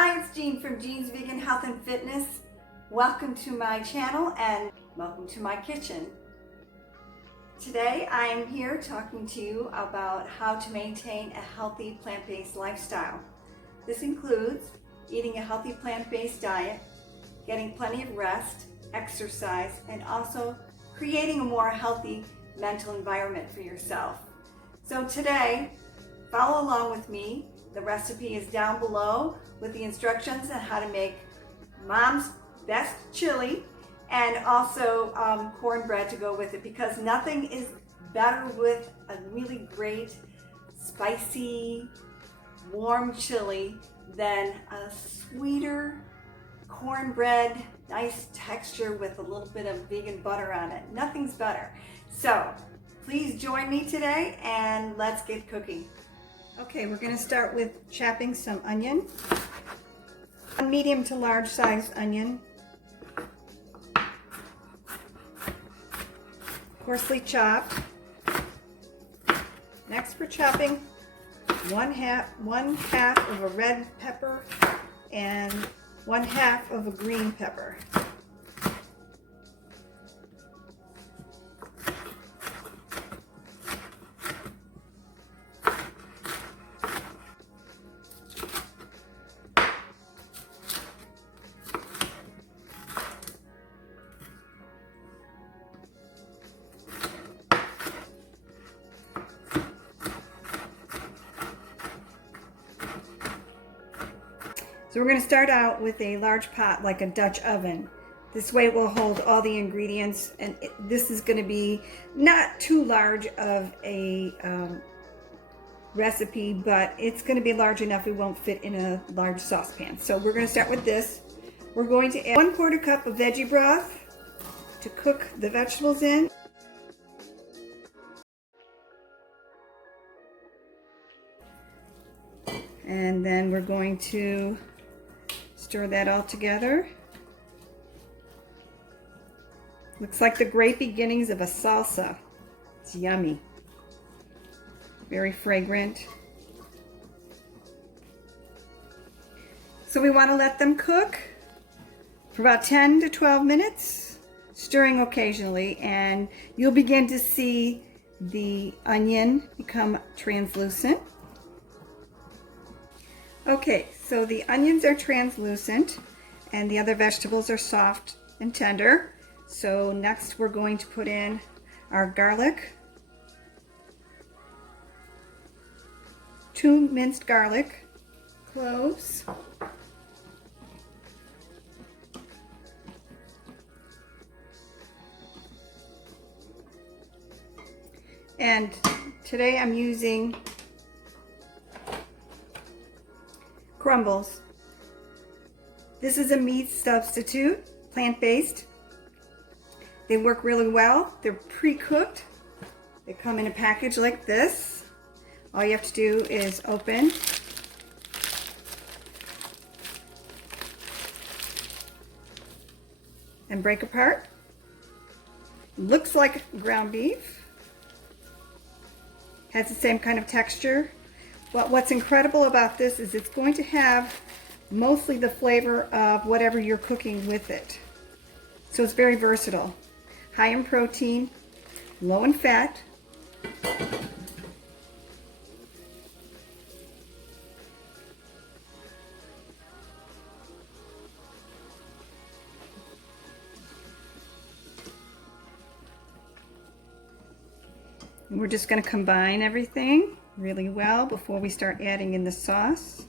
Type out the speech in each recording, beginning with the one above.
Hi, it's Jean from Jean's Vegan Health and Fitness. Welcome to my channel and welcome to my kitchen. Today I am here talking to you about how to maintain a healthy plant-based lifestyle. This includes eating a healthy plant-based diet, getting plenty of rest, exercise, and also creating a more healthy mental environment for yourself. So today, follow along with me. The recipe is down below with the instructions on how to make mom's best chili and also cornbread to go with it, because nothing is better with a really great spicy warm chili than a sweeter cornbread, nice texture with a little bit of vegan butter on it. Nothing's better. So please join me today and let's get cooking. Okay, we're going to start with chopping some onion. A medium to large size onion. Coarsely chopped. Next we're chopping one half of a red pepper and 1/2 of a green pepper. So we're going to start out with a large pot like a Dutch oven. This way it will hold all the ingredients, and this is going to be not too large of a recipe, but it's going to be large enough it won't fit in a large saucepan. So we're going to start with this. We're going to add 1/4 cup of veggie broth to cook the vegetables in. And then we're going to stir that all together. Looks like the great beginnings of a salsa. It's yummy. Very fragrant. So we want to let them cook for about 10 to 12 minutes, stirring occasionally, and you'll begin to see the onion become translucent. Okay, so the onions are translucent and the other vegetables are soft and tender. So next we're going to put in our garlic, 2 minced garlic, cloves, and today I'm using crumbles. This is a meat substitute, plant-based. They work really well. They're pre-cooked. They come in a package like this. All you have to do is open and break apart. Looks like ground beef. Has the same kind of texture. But what's incredible about this is it's going to have mostly the flavor of whatever you're cooking with it. So it's very versatile. High in protein, low in fat. And we're just going to combine everything really well before we start adding in the sauce.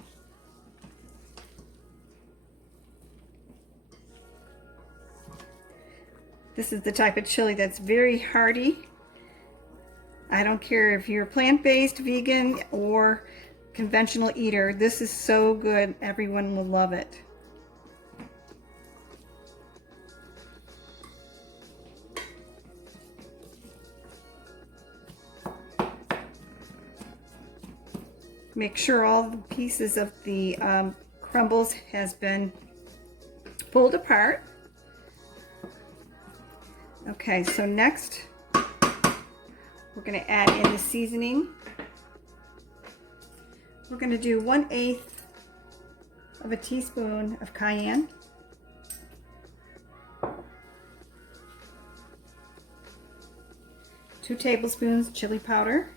This is the type of chili that's very hearty. I don't care if you're plant-based, vegan, or conventional eater. This is so good. Everyone will love it. Make sure all the pieces of the crumbles has been pulled apart. Okay, so next we're going to add in the seasoning. We're going to do 1/8 of a teaspoon of cayenne, 2 tablespoons chili powder,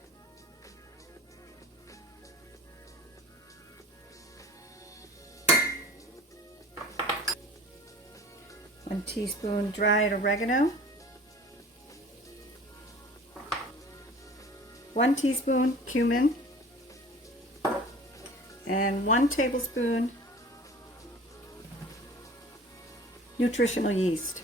1 teaspoon dried oregano, 1 teaspoon cumin, and 1 tablespoon nutritional yeast.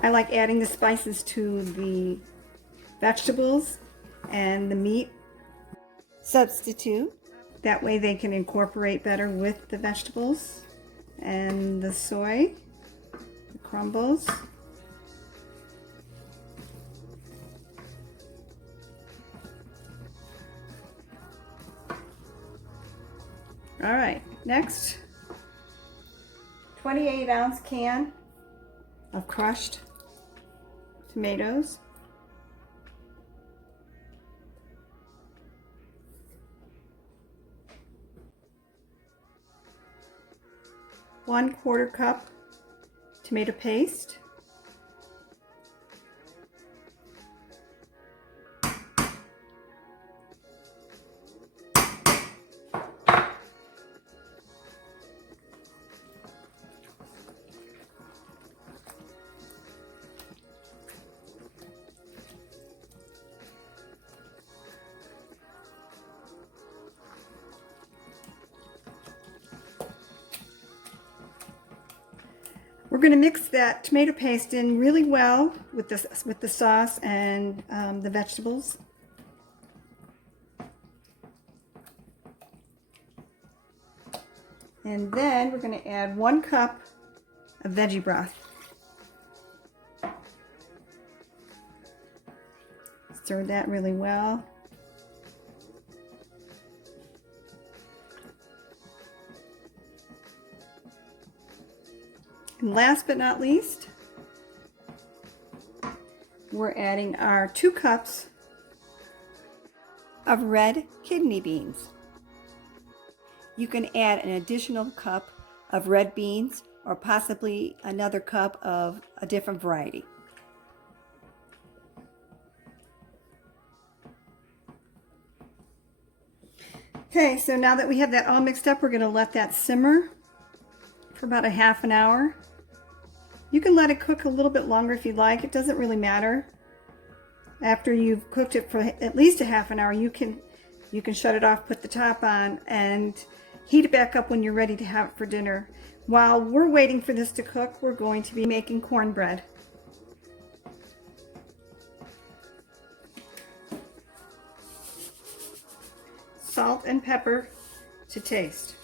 I like adding the spices to the vegetables and the meat substitute. That way they can incorporate better with the vegetables and the soy, the crumbles. All right, next, 28-ounce can of crushed tomatoes, 1/4 cup tomato paste, we're going to mix that tomato paste in really well with the sauce and the vegetables. And then we're going to add 1 cup of veggie broth. Stir that really well. And last but not least, we're adding our 2 cups of red kidney beans. You can add an additional cup of red beans or possibly another cup of a different variety. Okay, so now that we have that all mixed up, we're going to let that simmer for about a half an hour. You can let it cook a little bit longer if you like. It doesn't really matter. After you've cooked it for at least a half an hour, you can shut it off, put the top on, and heat it back up when you're ready to have it for dinner. While we're waiting for this to cook, we're going to be making cornbread. Salt and pepper to taste.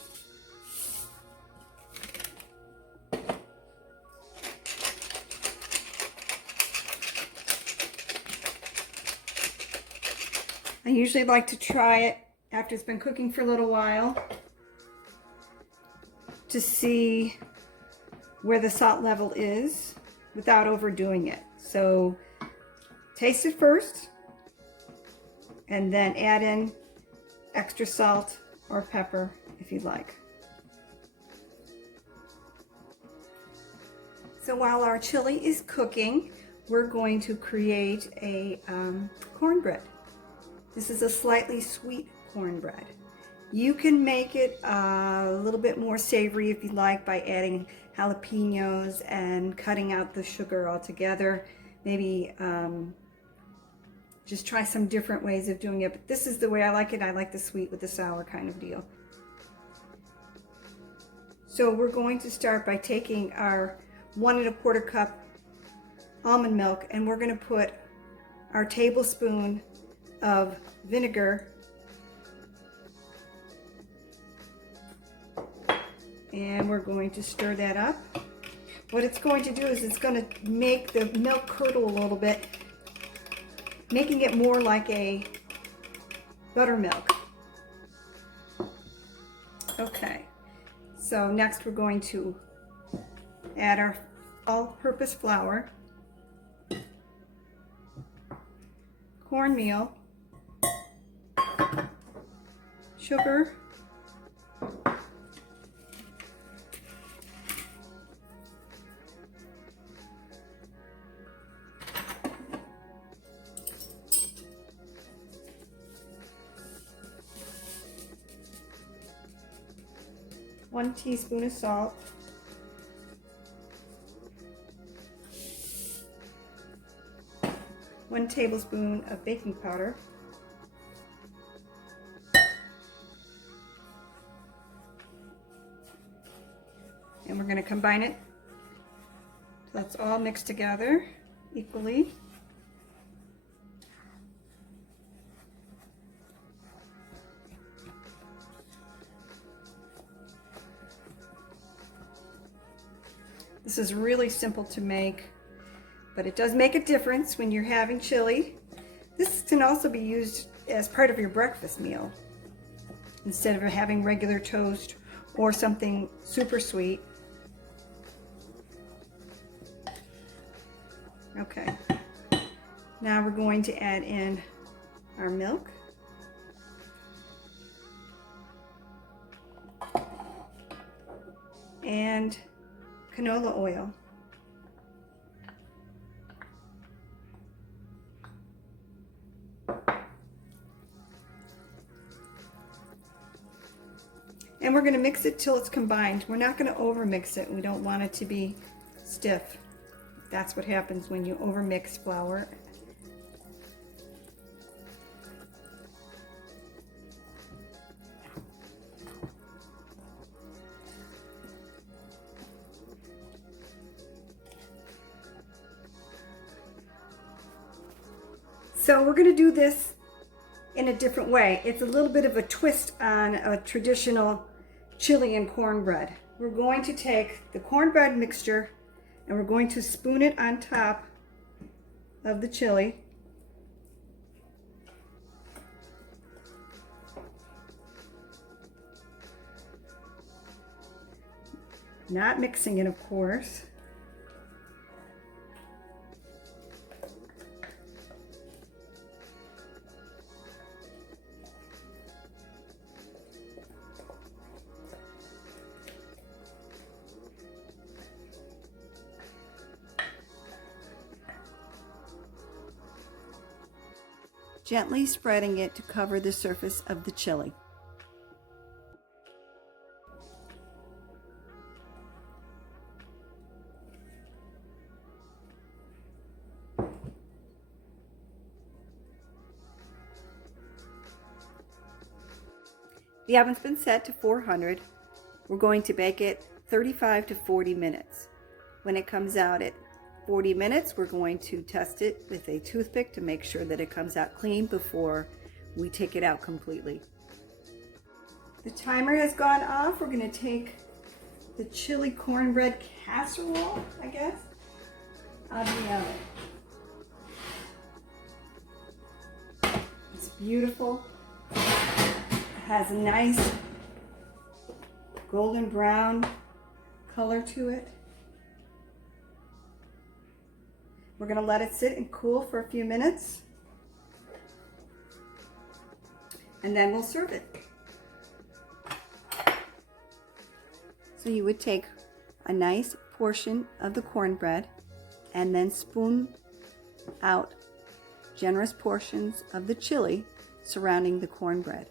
I usually like to try it after it's been cooking for a little while to see where the salt level is without overdoing it. So taste it first and then add in extra salt or pepper if you'd like. So while our chili is cooking, we're going to create a cornbread. This is a slightly sweet cornbread. You can make it a little bit more savory if you like by adding jalapenos and cutting out the sugar altogether. Maybe just try some different ways of doing it, but this is the way I like it. I like the sweet with the sour kind of deal. So we're going to start by taking our 1 1/4 cup almond milk, and we're going to put our tablespoon of vinegar and we're going to stir that up. What it's going to do is it's going to make the milk curdle a little bit, making it more like a buttermilk. Okay, so next we're going to add our all-purpose flour, cornmeal, sugar, one teaspoon of salt, one tablespoon of baking powder, and we're going to combine it so that's all mixed together equally. This is really simple to make, but it does make a difference when you're having chili. This can also be used as part of your breakfast meal instead of having regular toast or something super sweet. Okay, now we're going to add in our milk. And canola oil. And we're going to mix it till it's combined. We're not going to over mix it. We don't want it to be stiff. That's what happens when you over mix flour. So we're going to do this in a different way. It's a little bit of a twist on a traditional chili and cornbread. We're going to take the cornbread mixture and we're going to spoon it on top of the chili. Not mixing it, of course. Gently spreading it to cover the surface of the chili. The oven's been set to 400. We're going to bake it 35 to 40 minutes. When it comes out at 40 minutes, we're going to test it with a toothpick to make sure that it comes out clean before we take it out completely. The timer has gone off. We're going to take the chili cornbread casserole, I guess, out of the oven. It's beautiful. It has a nice golden brown color to it. We're going to let it sit and cool for a few minutes, and then we'll serve it. So you would take a nice portion of the cornbread and then spoon out generous portions of the chili surrounding the cornbread.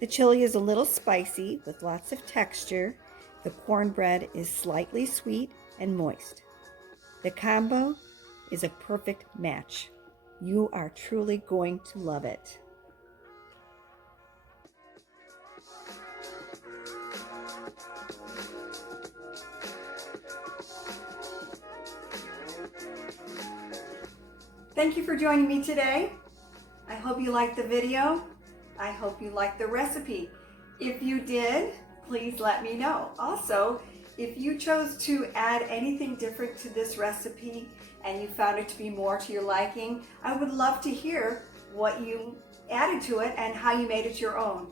The chili is a little spicy with lots of texture. The cornbread is slightly sweet and moist. The combo is a perfect match. You are truly going to love it. Thank you for joining me today. I hope you liked the video. I hope you liked the recipe. If you did, please let me know. Also, if you chose to add anything different to this recipe and you found it to be more to your liking, I would love to hear what you added to it and how you made it your own.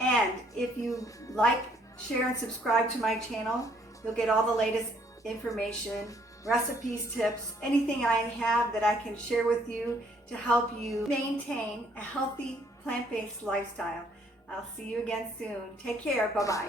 And if you like share and subscribe to my channel. You'll get all the latest information, recipes, tips, anything I have that I can share with you to help you maintain a healthy plant-based lifestyle. I'll see you again soon. Take care. Bye-bye.